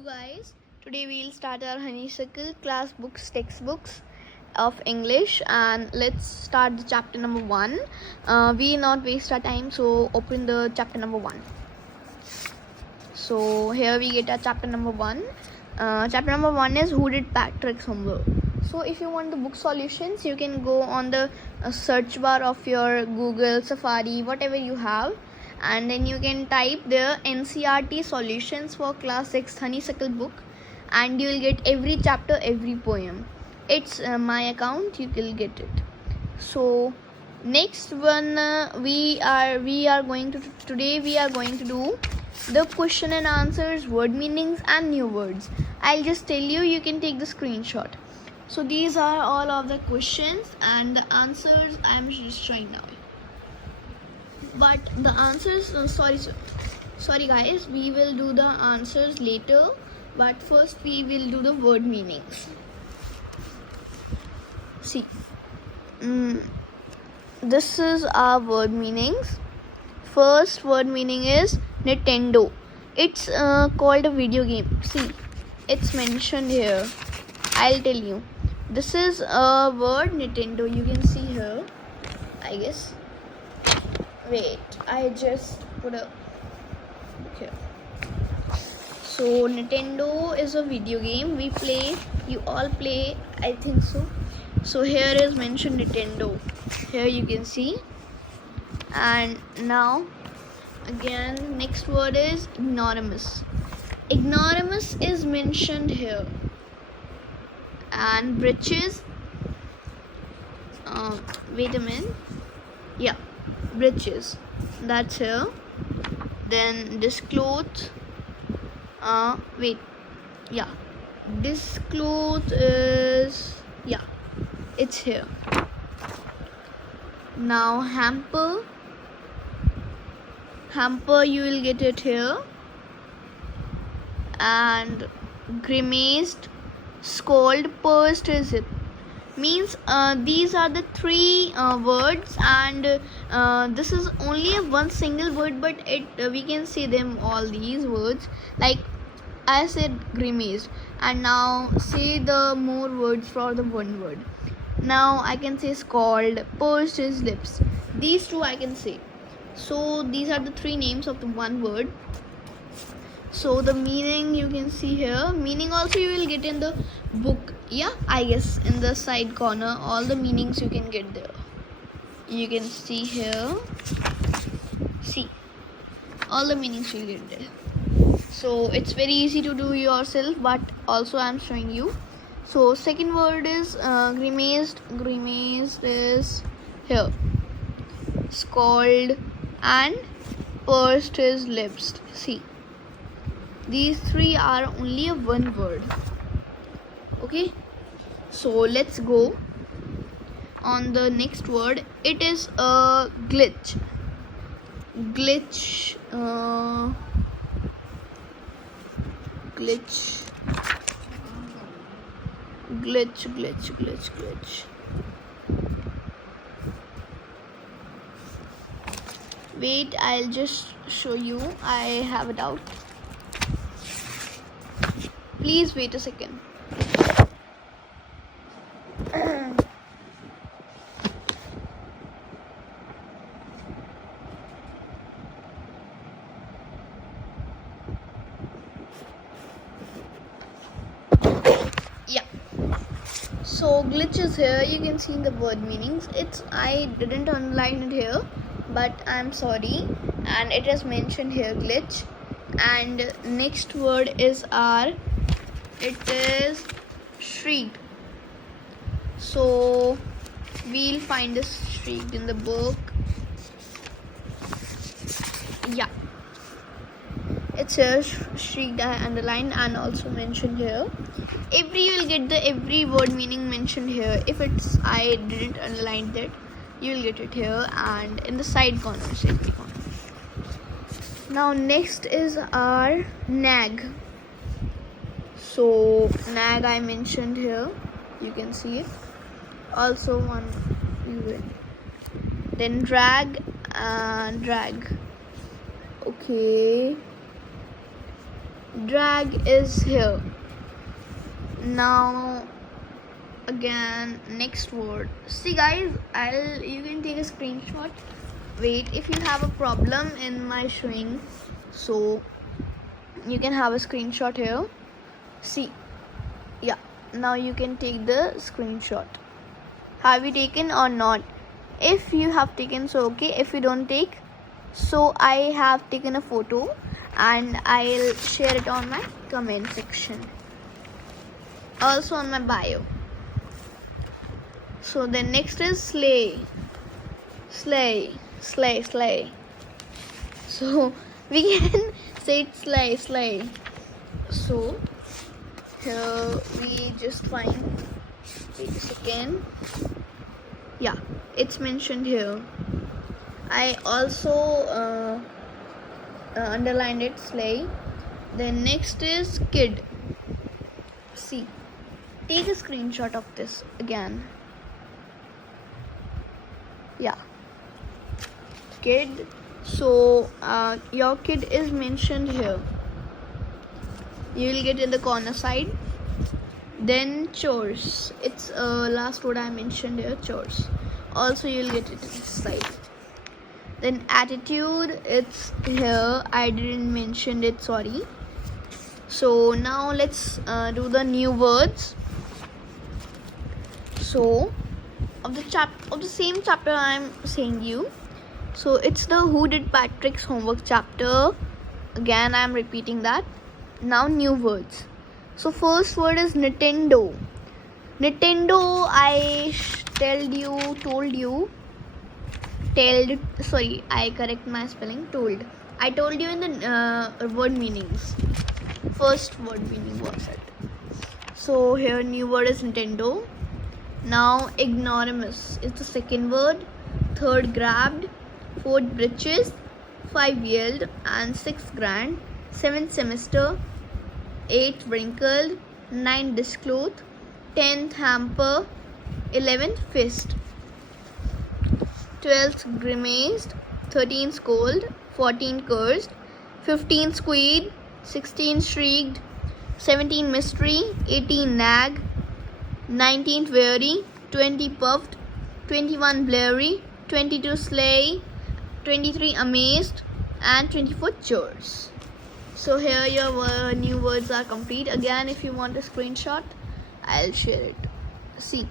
Hello guys, today we'll start our Honeysuckle class books textbooks of English, and let's start the chapter number 1. We not waste our time, so open the chapter number 1. So here we get our chapter number 1. Chapter number 1 is Who Did Patrick's Homework. So if you want the book solutions, you can go on the search bar of your Google, Safari, whatever you have, and then you can type the NCERT solutions for class 6 Honeysuckle book, and you will get every chapter, every poem. It's my account, you will get it. So next one, we are going to do the question and answers, word meanings and new words. I'll just tell you, you can take the screenshot. So these are all of the questions and the answers I'm just showing now. But the answers, sorry guys, we will do the answers later, but first we will do the word meanings. See, this is our word meanings. First word meaning is Nintendo. It's called a video game. See, it's mentioned here. I'll tell you. This is a word Nintendo. You can see here, I guess. Wait, I just put a here. So Nintendo is a video game we play. You all play, I think so. So here is mentioned Nintendo. Here you can see. And now again, next word is ignoramus. Ignoramus is mentioned here. And breeches. Wait a minute. Yeah, breeches. That's here. Then disclothes. Wait. Yeah. Disclothes is, yeah, it's here. Now hamper. Hamper, you will get it here. And grimaced, scold, pursed is it. Means these are the three words, and this is only one single word, but we can say them all these words. Like I said grimaced, and now say the more words for the one word. Now I can say scald, pursed his lips. These two I can say. So these are the three names of the one word. So the meaning you can see here. Meaning also you will get in the book. Yeah, I guess in the side corner all the meanings you can get there. You can see here. See, all the meanings you'll get there. So it's very easy to do yourself, but also I'm showing you. So second word is grimaced. Grimaced is here. Scald and pursed his lips. See, these three are only a one word. Okay, so let's go on the next word. It is a glitch. Glitch. Glitch. Wait, I'll just show you. I have a doubt. Please wait a second. Yeah. So glitch is here. You can see the word meanings. I didn't underline it here, but I'm sorry. And it is mentioned here, glitch. And next word is it is shriek. So we'll find this shriek in the book. Yeah, it's here, shrieked, I underlined and also mentioned here. You will get the every word meaning mentioned here. If it's I didn't underline that, you will get it here and in the side corners, every corner. Now next is our nag. So nag I mentioned here, you can see it. Also one even. Then drag. Okay, Drag is here. Now again, next word. See guys, you can take a screenshot. Wait, if you have a problem in my showing, so you can have a screenshot here. See, yeah, now you can take the screenshot. Have you taken or not? If you have taken, so okay. If you don't take, so I have taken a photo and I'll share it on my comment section, also on my bio. So then next is slay. Slay. So we can say it slay. So here we just find, wait a second. Yeah, it's mentioned here. I also underlined it, slay. Then next is kid. See, take a screenshot of this again. Yeah, kid. So your kid is mentioned here. You will get in the corner side. Then chores, it's last word I mentioned here, chores. Also you'll get it in this side. Then attitude, it's here. I didn't mention it, sorry. So now let's do the new words. So of the same chapter I'm saying you. So it's the Who Did Patrick's Homework chapter. Again I'm repeating that. Now new words. So first word is Nintendo. Nintendo, I I correct my spelling, told. I told you in the word meanings. First word meaning was it. So here new word is Nintendo. Now ignoramus is the second word. Third grabbed. Fourth britches. 5 yelled and 6 grand. 7th semester. 8th wrinkled. 9th disclothed. 10th hamper. 11th fist. 12th grimaced. 13th scolded. 14th cursed. 15th squeed. 16th shrieked. 17th mystery. 18th nag. 19th weary. 20 puffed. 21 blurry. 22 slay. 23 amazed. And 24 chores. So here your new words are complete. Again, if you want a screenshot, I'll share it. See.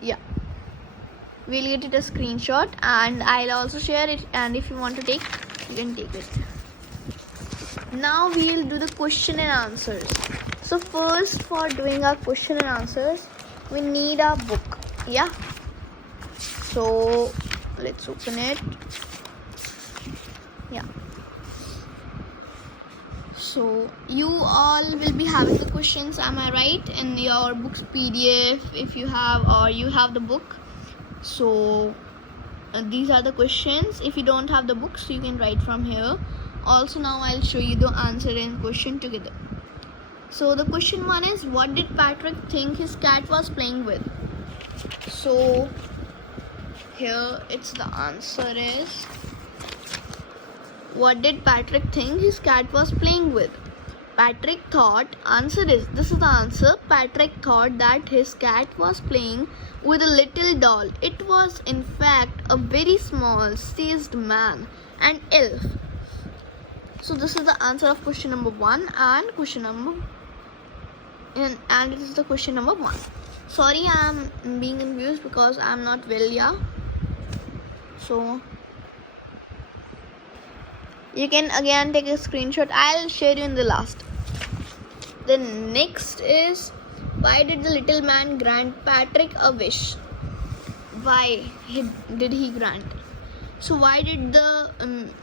Yeah. We'll get it a screenshot and I'll also share it, and if you want to take, you can take it. Now we'll do the question and answers. So first, for doing our question and answers, we need our book. Yeah. So let's open it. Yeah. So you all will be having the questions, am I right, in your book's PDF if you have, or you have the book. So these are the questions. If you don't have the books, you can write from here. Also now I'll show you the answer and question together. So the question one is, what did Patrick think his cat was playing with? So here it's the answer is, what did Patrick think his cat was playing with? Patrick thought, this is the answer. Patrick thought that his cat was playing with a little doll. It was in fact a very small sized man, an elf. So this is the answer of question number 1 and and it is the question number 1. Sorry, I am being confused because I am not well, yeah. So you can again take a screenshot. I'll share you in the last. The next is, why did the little man grant Patrick a wish? Why did he grant? So why did the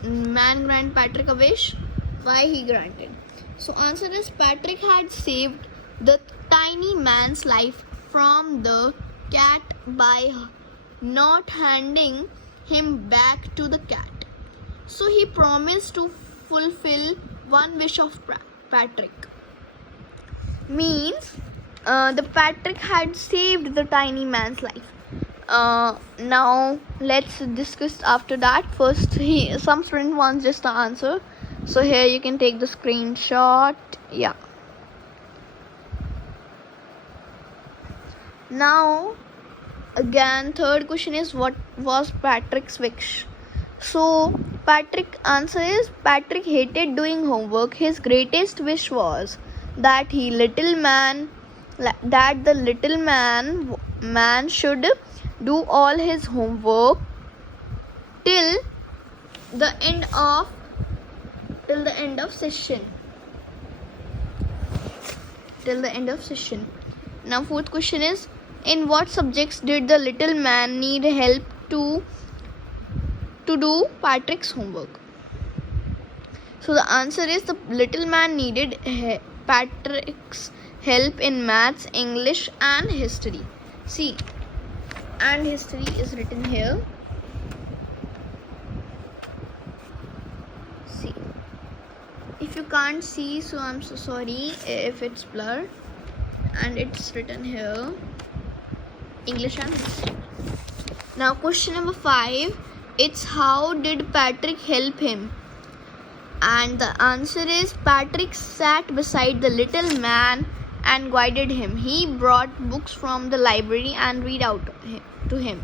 man grant Patrick a wish? Why he granted? So answer is, Patrick had saved the tiny man's life from the cat by not handing him back to the cat. So he promised to fulfill one wish of Patrick. Means the Patrick had saved the tiny man's life. Now let's discuss after that. First, some student wants just the answer. So here you can take the screenshot. Yeah. Now again, third question is, what was Patrick's wish? So Patrick answer is, Patrick hated doing homework. His greatest wish was that the little man should do all his homework till the end of session. Now fourth question is, in what subjects did the little man need help to do Patrick's homework? So the answer is, the little man needed Patrick's help in maths, English and history. See, and history is written here. See, if you can't see, so I'm so sorry if it's blurred, and it's written here, English and history. Now question number 5, it's how did Patrick help him? And the answer is, Patrick sat beside the little man and guided him. He brought books from the library and read out to him.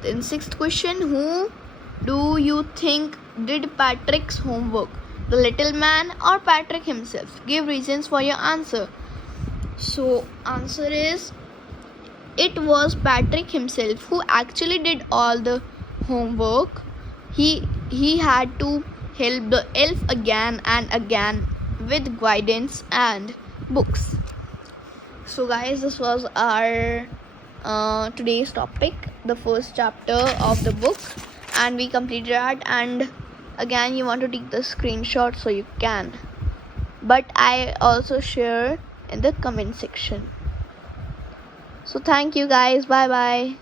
Then sixth question, who do you think did Patrick's homework? The little man or Patrick himself? Give reasons for your answer. So answer is, it was Patrick himself who actually did all the homework. He had to help the elf again and again with guidance and books. So guys, this was our today's topic, the first chapter of the book, and we completed that. And again, you want to take the screenshot, so you can, but I also share in the comment section. So thank you guys, bye bye.